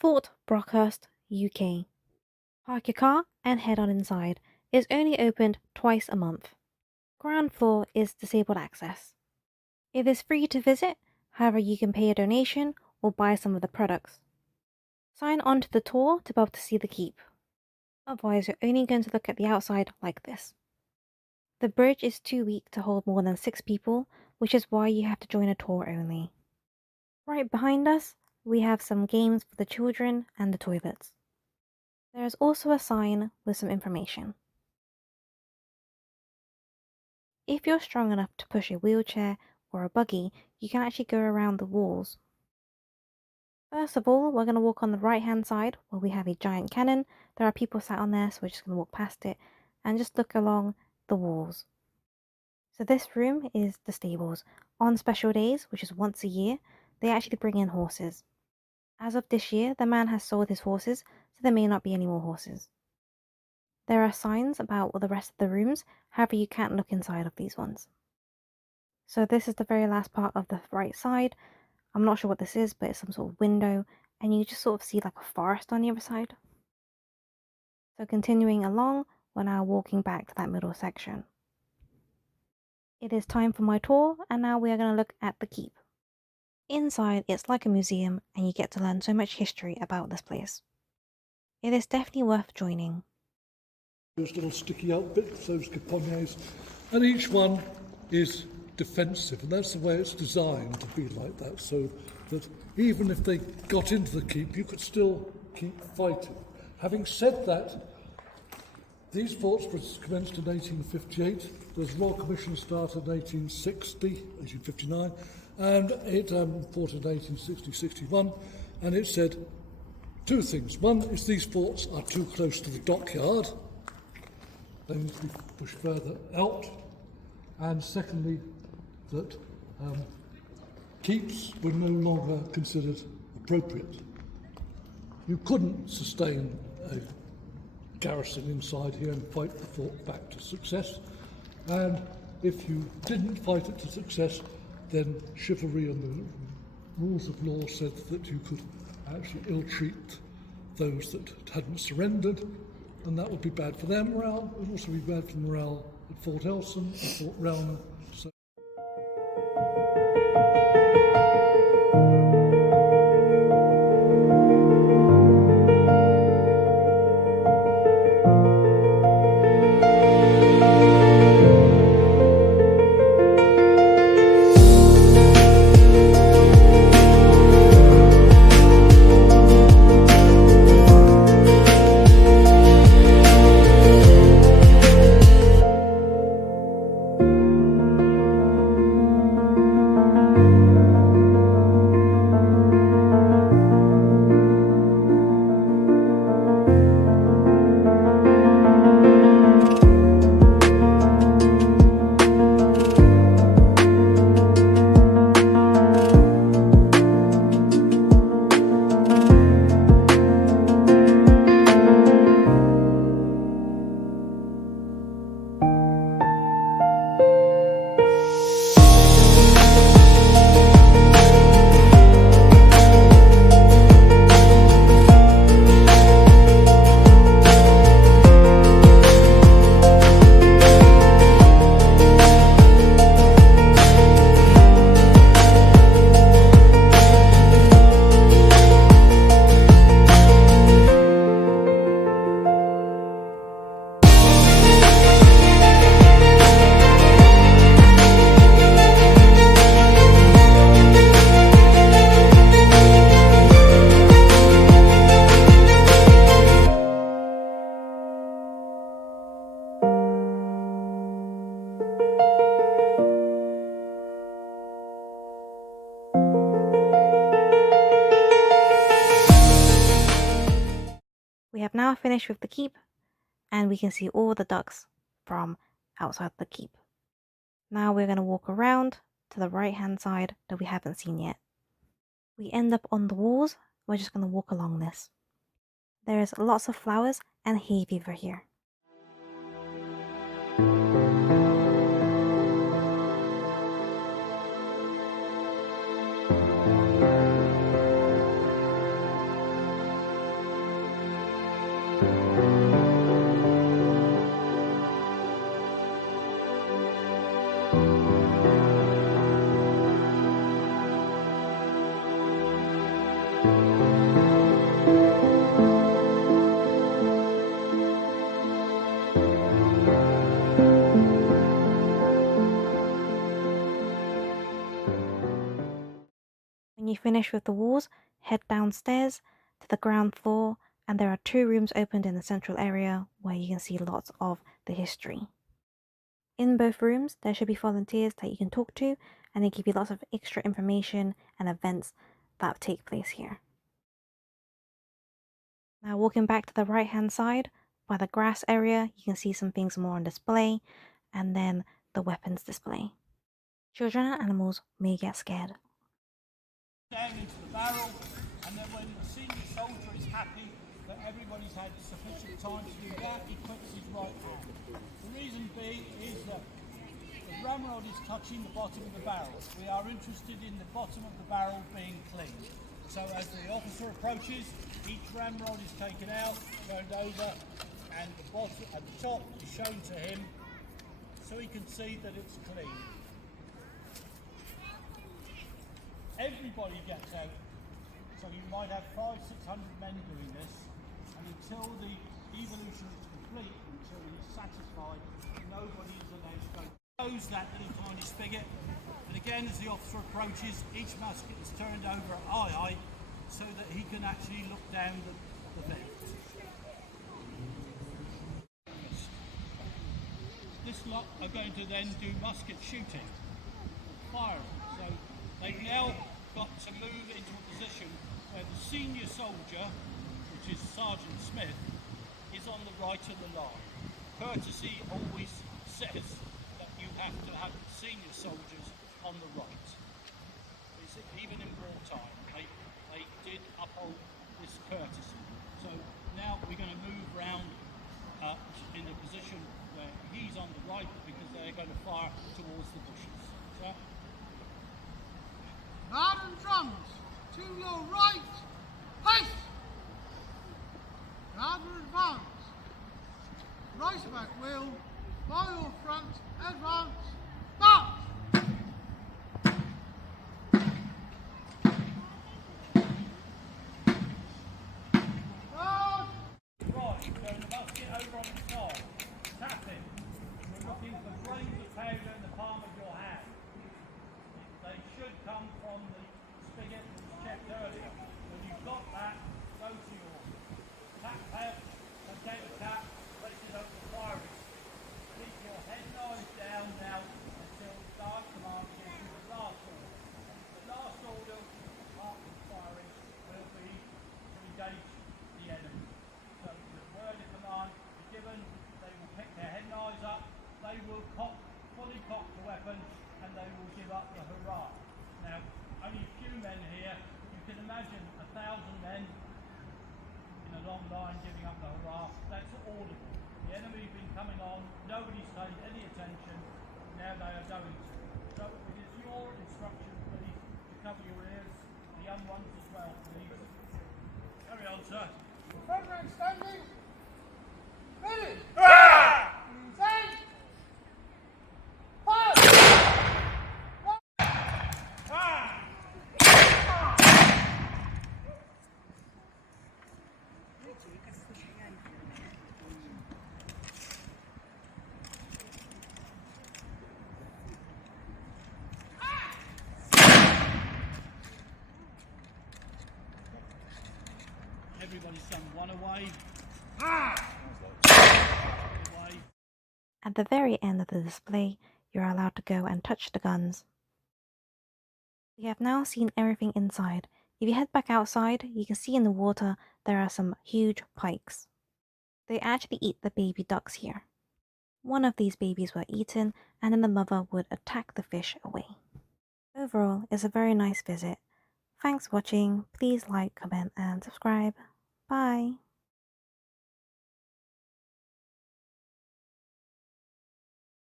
Fort Brockhurst, UK. Park your car and head on inside. It's only opened twice a month. Ground floor is disabled access. It is free to visit, however you can pay a donation or buy some of the products. Sign on to the tour to be able to see the keep. Otherwise you're only going to look at the outside like this. The bridge is too weak to hold more than 6 people, which is why you have to join a tour only. Right behind us, we have some games for the children and the toilets. There is also a sign with some information. If you're strong enough to push a wheelchair or a buggy, you can actually go around the walls. First of all, we're going to walk on the right hand side where we have a giant cannon. There are people sat on there, so we're just going to walk past it and just look along the walls. So this room is the stables. On special days, which is once a year, they actually bring in horses. As of this year, the man has sold his horses, so there may not be any more horses. There are signs about the rest of the rooms, however you can't look inside of these ones. So this is the very last part of the right side. I'm not sure what this is, but it's some sort of window, and you just sort of see like a forest on the other side. So continuing along, we're now walking back to that middle section. It is time for my tour, and now we are going to look at the keep. Inside, it's like a museum, and you get to learn so much history about this place. It is definitely worth joining. Those little sticky out bits, those caponniers, and each one is defensive, and that's the way it's designed to be like that, so that even if they got into the keep, you could still keep fighting. Having said that, these forts were commenced in 1858. The Royal Commission started in 1859, and it fought in 1860-61, and it said two things. One is these forts are too close to the dockyard. They need to be pushed further out. And secondly, that keeps were no longer considered appropriate. You couldn't sustain a garrison inside here and fight the fort back to success. And if you didn't fight it to success, then chivalry and the rules of law said that you could actually ill-treat those that hadn't surrendered, and that would be bad for their morale. It would also be bad for morale at Fort Elson and Fort Realna. So we have now finished with the keep, and we can see all the ducks from outside the keep. Now we're going to walk around to the right hand side that we haven't seen yet. We end up on the walls. We're just going to walk along this. There's lots of flowers and hay fever here. When you finish with the walls, head downstairs to the ground floor, and there are 2 rooms opened in the central area where you can see lots of the history. In both rooms, there should be volunteers that you can talk to, and they give you lots of extra information and events that take place here. Now walking back to the right hand side, by the grass area, you can see some things more on display, and then the weapons display. Children and animals may get scared. Down into the barrel, and then when the senior soldier is happy that everybody's had sufficient time to do that, he puts his right hand. The reason being is that the ramrod is touching the bottom of the barrel. We are interested in the bottom of the barrel being clean. So as the officer approaches, each ramrod is taken out, turned over, and the bottom and the top is shown to him so he can see that it's clean. Everybody gets out, so you might have 500-600 men doing this, and until the evolution is complete, until he's satisfied, nobody is allowed to go. Close that little tiny spigot, and again as the officer approaches, each musket is turned over eye so that he can actually look down the vent. This lot are going to then do musket shooting, firing. So they've now got to move into a position where the senior soldier, which is Sergeant Smith, is on the right of the line. Courtesy always says that you have to have senior soldiers on the right. Even in wartime, they did uphold this courtesy. So now we're going to move round in a position where he's on the right because they're going to fire towards the bushes. So, Garden drums, to your right, pace! Garden advance, right back wheel, by your front, advance, march! Guard! right, so the musket over on the side, tapping. We're looking for grains of powder in the palm of your hand. They should come from the spigot that was checked earlier. When you've got that, go to your tap pad, and take the tap, place it over the firing. Keep your head nose down now until start command gives you the last order. The last order after firing will be to engage the enemy. So the word of command is given, they will pick their head knives up, they will fully cock the weapon, and they will give up the hurrah. Now, only a few men here, you can imagine 1,000 men in a long line giving up the hurrah. That's audible. The enemy's been coming on, nobody's paid any attention, now they are going to. So it is your instruction, please, to cover your ears, the young ones as well, please. Carry on, sir. Front rank standing, ready, set, fire! Everybody's done one away. Away. At the very end of the display, you're allowed to go and touch the guns. We have now seen everything inside. If you head back outside, you can see in the water there are some huge pikes. They actually eat the baby ducks here. One of these babies were eaten, and then the mother would attack the fish away. Overall, it's a very nice visit. Thanks for watching. Please like, comment, and subscribe. Bye!